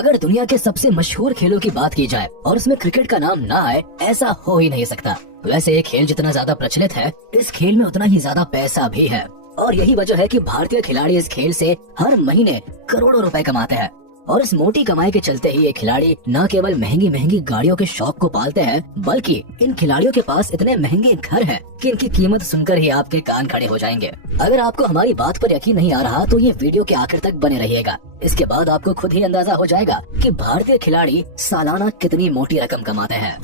अगर दुनिया के सबसे मशहूर खेलों की बात की जाए और उसमें क्रिकेट का नाम ना आए, ऐसा हो ही नहीं सकता। वैसे ये खेल जितना ज्यादा प्रचलित है, इस खेल में उतना ही ज्यादा पैसा भी है और यही वजह है कि भारतीय खिलाड़ी इस खेल से हर महीने करोड़ों रुपए कमाते हैं। और इस मोटी कमाई के चलते ही ये खिलाड़ी न केवल महंगी महंगी गाड़ियों के शौक को पालते हैं, बल्कि इन खिलाड़ियों के पास इतने महंगे घर हैं कि इनकी कीमत सुनकर ही आपके कान खड़े हो जाएंगे। अगर आपको हमारी बात पर यकीन नहीं आ रहा तो ये वीडियो के आखिर तक बने रहिएगा। इसके बाद आपको खुद ही अंदाजा हो जाएगा कि भारतीय खिलाड़ी सालाना कितनी मोटी रकम कमाते हैं।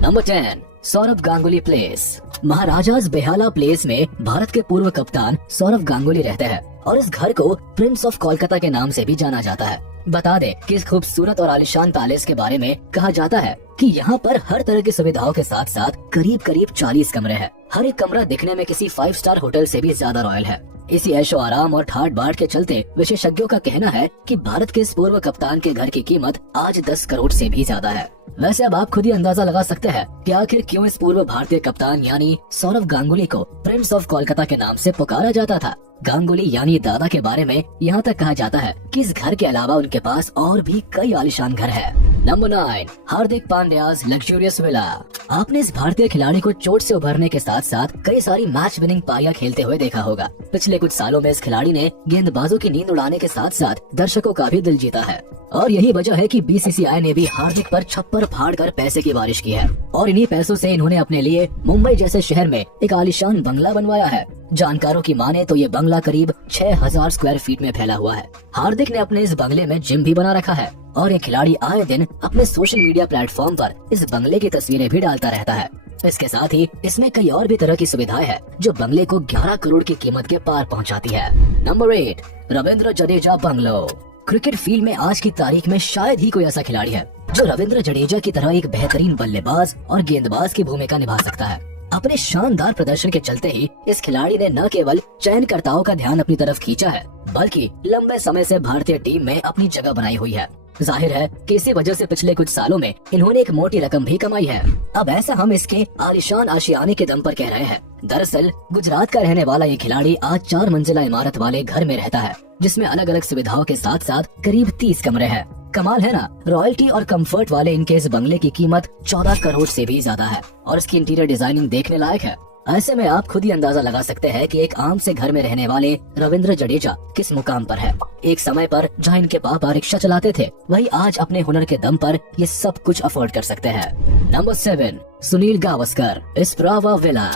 Number 10, Sourav Ganguly place. Maharaja's Behala place में भारत के पूर्व कप्तान सौरव गांगुली रहते हैं और इस घर को प्रिंस ऑफ कोलकाता के नाम से भी जाना जाता है। बता दे कि इस खूबसूरत और आलिशान पैलेस के बारे में कहा जाता है कि यहाँ पर हर तरह की सुविधाओं के साथ साथ करीब करीब 40 कमरे हैं। हर एक कमरा दिखने में किसी 5 स्टार होटल से भी ज्यादा रॉयल है। इसी ऐशो आराम और ठाट बाट के चलते विशेषज्ञों का कहना है कि भारत के इस पूर्व कप्तान के घर की कीमत आज 10 करोड़ से भी ज्यादा है। वैसे अब आप खुद ही अंदाजा लगा सकते हैं कि आखिर क्यों इस पूर्व भारतीय कप्तान यानी सौरव गांगुली को प्रिंस ऑफ कोलकाता के नाम से पुकारा जाता था। गांगुली यानी दादा के बारे में यहाँ तक कहा जाता है कि इस घर के अलावा उनके पास और भी कई आलिशान घर है। नंबर 9, हार्दिक पांड्याज लग्जूरियस विला। आपने इस भारतीय खिलाड़ी को चोट से उभरने के साथ साथ कई सारी मैच विनिंग पारियां खेलते हुए देखा होगा। पिछले कुछ सालों में इस खिलाड़ी ने गेंदबाजों की नींद उड़ाने के साथ साथ दर्शकों का भी दिल जीता है और यही वजह है कि बीसीसीआई ने भी हार्दिक पर छप्पर फाड़ कर पैसे की बारिश की है और इन्हीं पैसों से इन्होंने अपने लिए मुंबई जैसे शहर में एक आलिशान बंगला बनवाया है। जानकारों की माने तो ये बंगला करीब 6000 स्क्वायर फीट में फैला हुआ है। हार्दिक ने अपने इस बंगले में जिम भी बना रखा है और ये खिलाड़ी आए दिन अपने सोशल मीडिया प्लेटफॉर्म पर इस बंगले की तस्वीरें भी डालता रहता है। इसके साथ ही इसमें कई और भी तरह की सुविधाएं हैं जो बंगले को 11 करोड़ की कीमत के पार पहुंचाती है। Number 8, Ravindra Jadeja bungalow. Cricket field में आज की तारीख में शायद ही कोई ऐसा खिलाड़ी है जो रविंद्र जडेजा की तरह एक बेहतरीन बल्लेबाज और गेंदबाज की भूमिका निभा सकता है। अपने शानदार प्रदर्शन के चलते ही इस खिलाड़ी ने न केवल चयनकर्ताओं का ध्यान अपनी तरफ खींचा है, बल्कि लंबे समय से भारतीय टीम में अपनी जगह बनाई हुई है। जाहिर है कि इसी वजह से पिछले कुछ सालों में इन्होंने एक मोटी रकम भी कमाई है। अब ऐसा हम इसके आलिशान आशियाने के दम पर कह रहे हैं। दरअसल गुजरात का रहने वाला ये खिलाड़ी आज 4 मंजिला इमारत वाले घर में रहता है, जिसमें अलग अलग सुविधाओं के साथ साथ करीब 30 कमरे हैं। कमाल है ना। रॉयल्टी और कंफर्ट वाले इनके इस बंगले की कीमत 14 करोड़ से भी ज्यादा है और इसकी इंटीरियर डिजाइनिंग देखने लायक है। ऐसे में आप खुद ही अंदाजा लगा सकते हैं कि एक आम से घर में रहने वाले रविंद्र जडेजा किस मुकाम पर है। एक समय पर जहां इनके पापा रिक्शा चलाते थे, वही आज अपने हुनर के दम पर ये सब कुछ अफोर्ड कर सकते हैं। नंबर 7, सुनील गावस्कर स्प्रावा विला।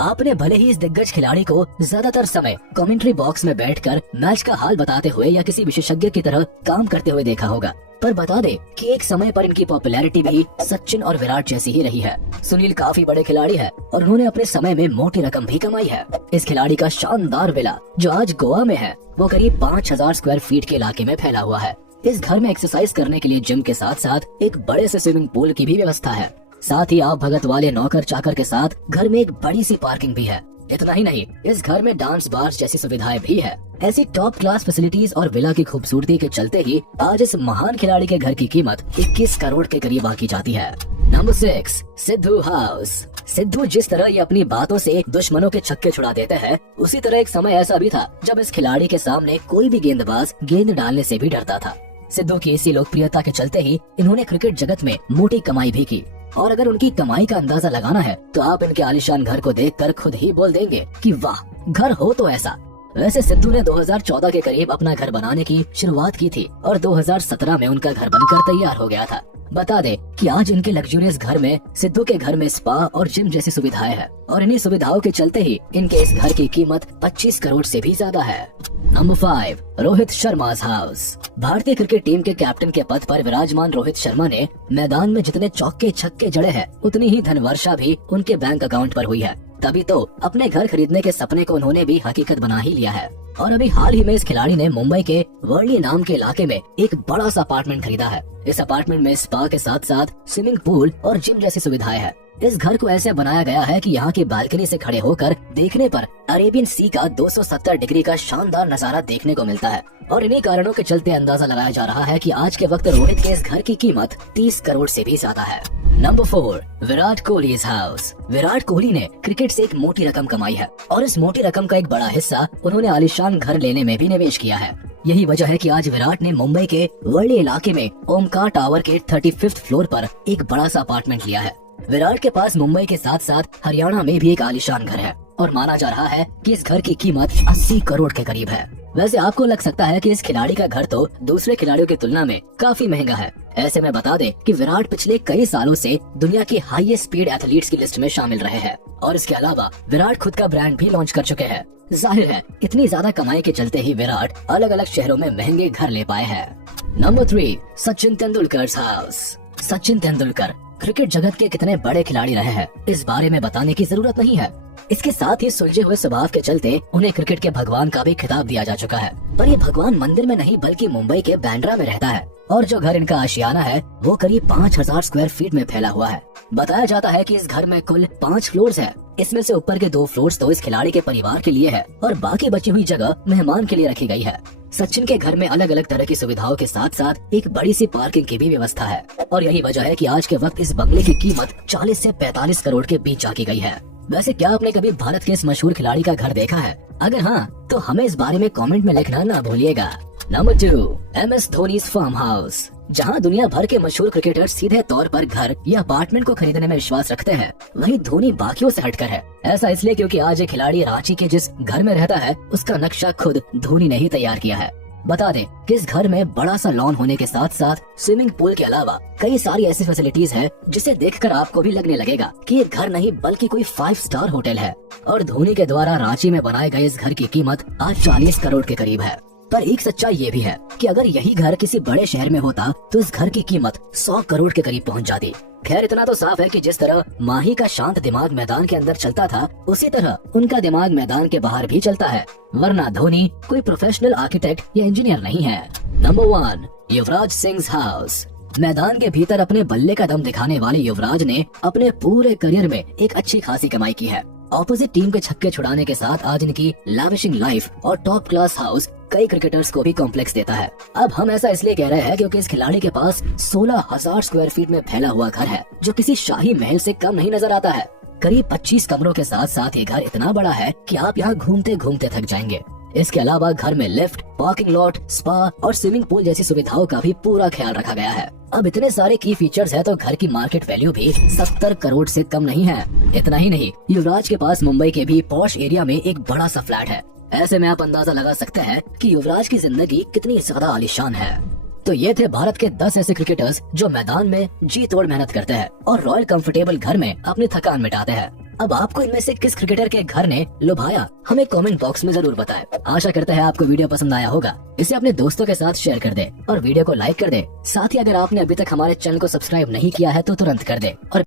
आपने भले ही इस दिग्गज खिलाड़ी को ज्यादातर समय कमेंट्री बॉक्स में बैठकर मैच का हाल बताते हुए या किसी विशेषज्ञ की तरह काम करते हुए देखा होगा, पर बता दे कि एक समय पर इनकी पॉपुलैरिटी भी सचिन और विराट जैसी ही रही है। सुनील काफी बड़े खिलाड़ी है और उन्होंने अपने समय में मोटी रकम भी कमाई है। इस खिलाड़ी का शानदार विला जो आज गोवा में है, वो करीब 5000 स्क्वायर फीट के इलाके में फैला हुआ है। इस घर में एक्सरसाइज करने के लिए जिम के साथ साथ एक बड़े से स्विमिंग पूल की भी व्यवस्था है। साथ ही आप भगत वाले नौकर चाकर के साथ घर में एक बड़ी सी पार्किंग भी है। इतना ही नहीं, इस घर में डांस बार्स जैसी सुविधाएं भी है। ऐसी टॉप क्लास फैसिलिटीज और विला की खूबसूरती के चलते ही आज इस महान खिलाड़ी के घर की कीमत 21 करोड़ के करीब आंकी जाती है। Number 6, Sidhu house. सिद्धू जिस तरह ये अपनी बातों से दुश्मनों के छक्के छुड़ा देते हैं, उसी तरह एक समय ऐसा भी था जब इस खिलाड़ी के सामने कोई भी गेंदबाज गेंद डालने से भी डरता था। सिद्धू की इसी लोकप्रियता के चलते ही इन्होंने क्रिकेट जगत में मोटी कमाई भी की और अगर उनकी कमाई का अंदाजा लगाना है तो आप इनके आलिशान घर को देखकर खुद ही बोल देंगे कि वाह, घर हो तो ऐसा। वैसे सिद्धू ने 2014 के करीब अपना घर बनाने की शुरुआत की थी और 2017 में उनका घर बनकर तैयार हो गया था। बता दे कि आज इनके लग्जूरियस घर में सिद्धू के घर में स्पा और जिम जैसी सुविधाएं हैं और इन्हीं सुविधाओं के चलते ही इनके इस घर की कीमत 25 करोड़ से भी ज्यादा है। Number 5, Rohit Sharma's house. भारतीय क्रिकेट टीम के कैप्टन के पद पर विराजमान रोहित शर्मा ने मैदान में जितने चौके छक्के जड़े हैं, उतनी ही धनवर्षा भी उनके बैंक अकाउंट पर हुई है। तभी तो अपने घर खरीदने के सपने को उन्होंने भी हकीकत बना ही लिया है और अभी हाल ही में इस खिलाड़ी ने मुंबई के वर्ली नाम के इलाके में एक बड़ा सा अपार्टमेंट खरीदा है। इस अपार्टमेंट में स्पा के साथ साथ स्विमिंग पूल और जिम जैसी सुविधाएं हैं। इस घर को ऐसे बनाया गया है कि यहाँ की बालकनी से खड़े होकर देखने पर अरेबियन सी का 270 डिग्री का शानदार नजारा देखने को मिलता है और इन्हीं कारणों के चलते अंदाजा लगाया जा रहा है कि आज के वक्त रोहित के इस घर की कीमत 30 करोड़ से भी ज्यादा है। Number 4, Virat Kohli's house. विराट कोहली ने क्रिकेट से एक मोटी रकम कमाई है और इस मोटी रकम का एक बड़ा हिस्सा उन्होंने आलिशान घर लेने में भी निवेश किया है। यही वजह है कि आज विराट ने मुंबई के वर्ली इलाके में ओमकार टावर के 35th फ्लोर पर एक बड़ा सा अपार्टमेंट लिया है। विराट के पास मुंबई के साथ साथ हरियाणा में भी एक आलीशान घर है और माना जा रहा है कि इस घर की कीमत 80 करोड़ के करीब है। वैसे आपको लग सकता है कि इस खिलाड़ी का घर तो दूसरे खिलाड़ियों की तुलना में काफी महंगा है। ऐसे में बता दें कि विराट पिछले कई सालों से दुनिया के हाईएस्ट स्पीड एथलीट्स की लिस्ट में शामिल रहे हैं और इसके अलावा विराट खुद का ब्रांड भी लॉन्च कर चुके हैं। जाहिर है इतनी ज्यादा कमाई के चलते ही विराट अलग अलग शहरों में महंगे घर ले पाए हैं। Number 3, Sachin Tendulkar house. Sachin Tendulkar cricket जगत के कितने बड़े खिलाड़ी रहे हैं इस बारे में बताने की जरूरत नहीं है। इसके साथ ही सुलझे हुए स्वभाव के चलते उन्हें क्रिकेट के भगवान का भी खिताब दिया जा चुका है। पर ये भगवान मंदिर में नहीं बल्कि मुंबई के बांद्रा में रहता है और जो घर इनका आशियाना है वो करीब 5000 स्क्वायर फीट में फैला हुआ है। बताया जाता है कि इस घर में कुल 5 फ्लोर्स है। इसमें से ऊपर के 2 फ्लोर्स तो इस खिलाड़ी के परिवार के लिए है और बाकी बची हुई जगह मेहमान के लिए रखी गई है। सचिन के घर में अलग अलग तरह की सुविधाओं के साथ साथ एक बड़ी सी पार्किंग की भी व्यवस्था है और यही वजह है कि आज के वक्त इस बंगले की कीमत 40 से 45 करोड़ के बीच आकी गई है। वैसे क्या आपने कभी भारत के इस मशहूर खिलाड़ी का घर देखा है? अगर हाँ तो हमें इस बारे में कमेंट में लिखना ना भूलिएगा। Number 2, MS Dhoni farm house. जहां दुनिया भर के मशहूर क्रिकेटर सीधे तौर पर घर या अपार्टमेंट को खरीदने में विश्वास रखते हैं, वहीं धोनी बाकियों से हटकर है। ऐसा इसलिए क्योंकि आज ये खिलाड़ी रांची के जिस घर में रहता है उसका नक्शा खुद धोनी ने ही तैयार किया है। बता दें कि इस घर में बड़ा सा लॉन होने के साथ साथ स्विमिंग पूल के अलावा कई सारी ऐसी फैसिलिटीज है जिसे देखकर आपको भी लगने लगेगा कि ये घर नहीं बल्कि कोई 5 स्टार होटल है। और धोनी के द्वारा रांची में बनाए गए इस घर की कीमत आज 40 करोड़ के करीब है। पर एक सच्चाई ये भी है कि अगर यही घर किसी बड़े शहर में होता तो इस घर की कीमत 100 करोड़ के करीब पहुंच जाती। खैर इतना तो साफ है कि जिस तरह माही का शांत दिमाग मैदान के अंदर चलता था उसी तरह उनका दिमाग मैदान के बाहर भी चलता है, वरना धोनी कोई प्रोफेशनल आर्किटेक्ट या इंजीनियर नहीं है। Number 1, Yuvraj Singh house. मैदान के भीतर अपने बल्ले का दम दिखाने वाले युवराज ने अपने पूरे करियर में एक अच्छी खासी कमाई की है। ऑपोजिट टीम के छक्के छुड़ाने के साथ आज इनकी लैविशिंग लाइफ और टॉप क्लास हाउस कई क्रिकेटर्स को भी कॉम्प्लेक्स देता है। अब हम ऐसा इसलिए कह रहे हैं क्योंकि इस खिलाड़ी के पास 16,000 स्क्वायर फीट में फैला हुआ घर है जो किसी शाही महल से कम नहीं नजर आता है। करीब 25 कमरों के साथ साथ ये घर इतना बड़ा है कि आप यहाँ घूमते घूमते थक जाएंगे। इसके अलावा घर में लिफ्ट, पार्किंग लॉट, स्पा और स्विमिंग पूल जैसी सुविधाओं का भी पूरा ख्याल रखा गया है। अब इतने सारे की फीचर्स है तो घर की मार्केट वैल्यू भी 70 करोड़ से कम नहीं है। इतना ही नहीं, युवराज के पास मुंबई के भी पॉश एरिया में एक बड़ा सा फ्लैट है। ऐसे में आप अंदाजा लगा सकते हैं कि युवराज की जिंदगी कितनी ज्यादा आलीशान है। तो ये थे भारत के 10 ऐसे क्रिकेटर्स जो मैदान में जी तोड़ मेहनत करते हैं और रॉयल कंफर्टेबल घर में अपनी थकान मिटाते हैं। अब आपको इनमें से किस क्रिकेटर के घर ने लुभाया हमें कमेंट बॉक्स में जरूर बताएं। आशा करते हैं आपको वीडियो पसंद आया होगा। इसे अपने दोस्तों के साथ शेयर कर दें और वीडियो को लाइक कर दें। साथ ही अगर आपने अभी तक हमारे चैनल को सब्सक्राइब नहीं किया है तो तुरंत कर दें और